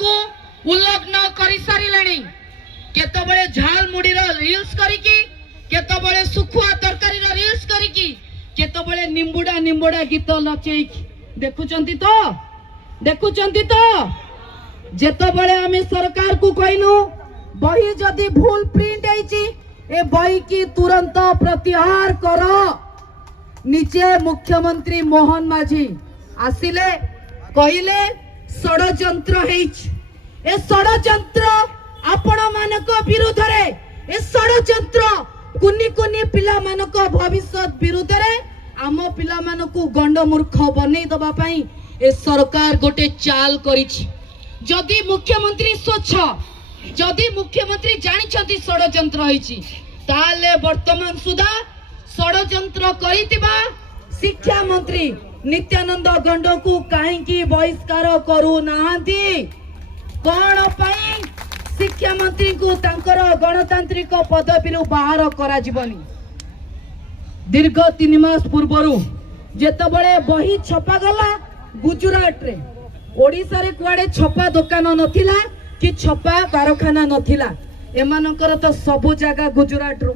को उल्लग्न कर सारे केतबले झाल मुड़ी रील्स करिकी केतबले सुखुआ तरकारी रील्स करिकी केतबले निंबुड़ा निंबुड़ा गीत नचेई देखुचंती तो जेतबले आमे सरकार को कहलु बही जदि भूल प्रिंट आईची ए बही की तुरंत प्रत्याहार करो निजे मुख्यमंत्री मोहन माझी आसिले कहिले षडयंत्र ए षडयंत्र आपण मानक विरुद्ध रे ए षडयंत्र कुनी कुनी पिला मानक भविष्य विरुद्ध रे आम पिला मानक गंडमूर्ख बनै दबा पई ए सरकार गोटे चाल करिछि जदि मुख्यमंत्री स्वच्छ जदि मुख्यमंत्री जानिछंती षडयंत्र होईछि ताले वर्तमान सुधा षडयंत्र करितिबा शिक्षा मंत्री नित्यानंद गंड को कहीं बहिष्कार करू नाहांती कौन पाई शिक्षा मंत्री को तांकर गणतांत्रिक पदवी बाहर करा जीवनी दीर्घ 3 मास पूर्व जेतबळे बही छपा गला गुजरात रे ओडिसा रे कुआडे छपा दुकान नथिला कि छपा कारखाना नथिला एमानकर तो सबु जगह गुजरात रो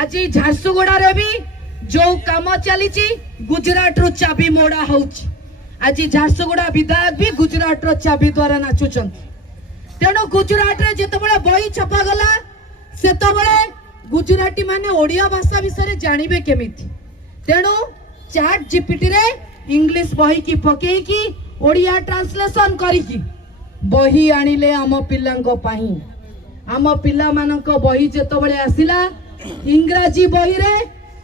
आज झारसुगुड़ा रे भी जो काम चली गुजरात रो चाबी मोड़ा होउची आज झारसुगुड़ा विधायक भी गुजरात रो चाबी द्वारा नाचुचन तेणु गुजरात रे जेतबळे बही छपा गला सेतबळे गुजराती माने ओडिया भाषा विषय जानिबे केमिति तेणु चैट जीपीटी रे इंग्लिश बही की पकेई की ओडिया ट्रांसलेशन करिकी बही आनिले आम पिल्लांको पाही आम पिल्ला मानक बही जेतबळे आसिला इंग्राजी बही रे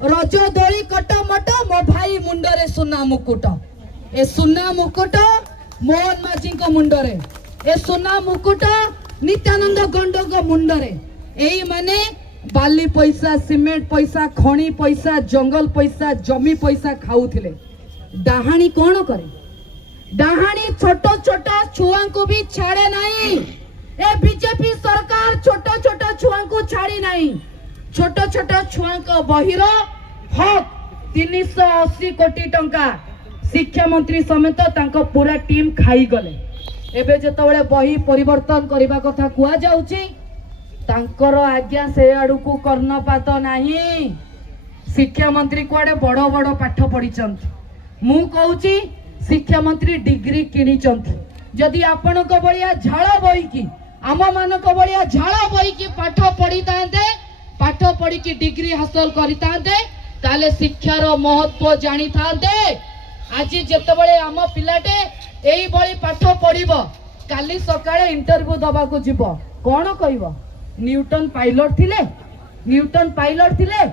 रज दोली कट मट मो भाई मुंडरे सुना मुकुट ए सुना मुकुट मोहन माझी को मुंडरे ए सुना मुकुट नित्यानंद गंड को मुंडरे एई माने बाली पैसा सीमेंट पैसा खणी पैसा जंगल पैसा जमी पैसा खाऊथिले डाहाणी कौन करे डाहाणी छोट छोट छुआ को भी छाड़े नहीं ए बीजेपी सरकार छोट छोट छुआ को छाड़ी नहीं छोट छोट छुआ को बहिर हक 380 कोटी टंका शिक्षा मंत्री समेत तांको पूरा टीम खाई गले एबे जेतबळे बही परिवर्तन करबा कथा कुआ जाउची तांकर आज्ञा से आडू को कर्णपात नाही शिक्षा मंत्री कुआडे बड़ बड़ पाठ पढ़िचंती मु कहूची शिक्षा मंत्री डिग्री किनिचंती जदि आपण को बलिया झाळ बही की आम मानक बलिया झाळ बही की पाठ पढ़ी तांते पाठ पढ़ी की डिग्री हासिल करितांते ताले शिक्षार महत्व जानी थांते आज जेतबळे आम पिलाटे एई बळी पाठ पढ़िबो काली सकाळे इंटरव्यू दबा को जिवो कोन कहइबो न्यूटन पायलट थिले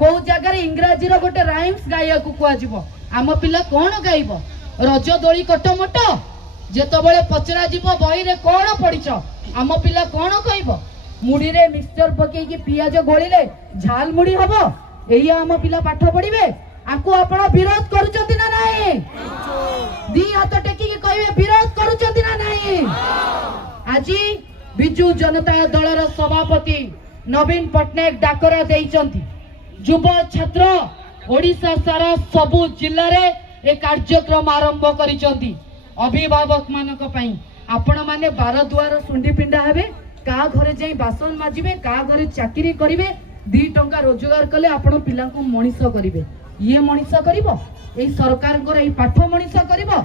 को जगह इंग्राजी रो गोटे राइम्स गाया को कुआ जिवो आम पिला कोन गाइबो रज दोली कटमट जेतबळे पचरा जिवो बही रे कोन पढ़िछ आम पिला कोन कहइबो मुड़ी रे मिक्सचर पके की पियाज गोलिले झाल मुड़ी हबो एई आम पिला पाठ पढ़िबे आकु आपण विरोध करूचंती ना नाही दी हाथ टेकी के कहबे विरोध करूचंती ना नाही आजी बिजू जनता दलर सभापति नवीन पटनायक डाकरा देइचंती युवा छात्र ओडिसा सारा सबु जिल्ला रे ए कार्यक्रम आरंभ करिचंती अभिभावक मानक पई आपण माने 12 दुआर सुंडी पिंडा हेबे का घरे जाई बासन माजिबे का घरे चाकरी करिवे 2 टंका रोजगार कले आपण पिला को मनीष करिवे ये मनीष करिवो ए सरकार को ए पाठ मनीष करिवो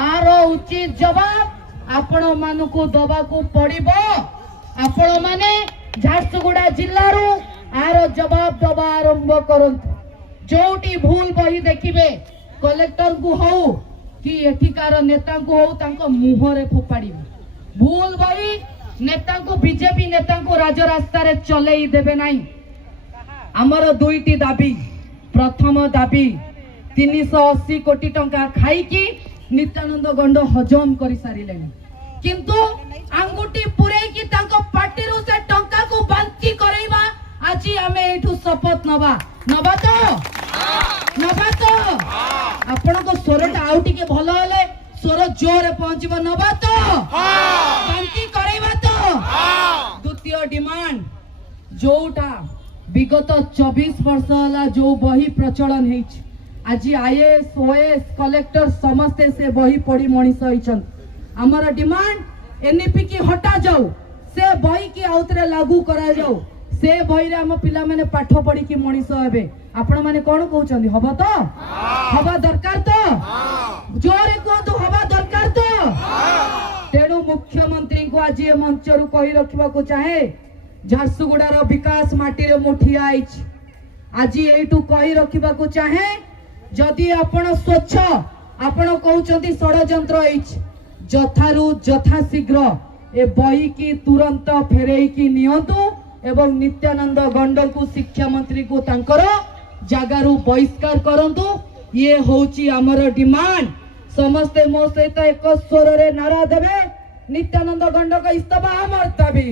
आर उचित जवाब आपण मानकु दबा को पड़िबो आपण माने झारसुगुड़ा जिल्ला रो आर जवाब दबा आरंभ करंतु जोटी भूल बही देखिबे कलेक्टर को हो कि एठिकार नेता को हो तांको मुह रे फोपाड़िबे भूल बही नेता को बीजेपी नेता को राजरास्ता रे चलेई देबे नाही हमर दुईटी दाबी प्रथम दाबी 380 कोटी टंका खाई की नित्यानंद गंड हजम कर सारे किंतु आंगुठी पुरे की तांको पार्टी रु से टंका को बांती करैबा आज आमे एठू शपथ नबा नबा तो आपण को स्वरटा आउ टिके भलो हेले स्वर जोर पहुंचबो नबा तो बांती करैबा तो द्वितीय डिमांड जोटा विगत 24 वर्ष हला जो बही प्रचलन हेछ आज आईएएस ओएएस कलेक्टर समस्ते से बही पढ़ी मनीष होइछन हमर डिमांड एनईपी की हटा जाऊ से बही की आउतरे लागू करा जाऊ से बही रे हम पिला माने पाठ पढ़ी की मनीष हेबे आपण माने कोन कहउचंदी हबो तो हबा दरकार तो जोरे कहतु हबा दरकार तो तेणु मुख्यमंत्री को आज ये मंच रु कहि रखिबा को चाहे झारसुगुड़ार विकास माटी रे मुठी आइछ आज एटू कहि रखिबा को चाहे जदि आपण स्वच्छ आपण कहउचंदी षडयंत्र आइछ जथारु जथा शीघ्र ए बही की तुरंत फेरेई की नियंतु एवं नित्यानंद गंड को शिक्षा मंत्री को तांकर जगारू बहिष्कार करंतु ये होची हमर डिमांड समस्ते मो सहित एक स्वर रे नारा देबे नित्यानंद गंड का इस्तीफा हमर दाबी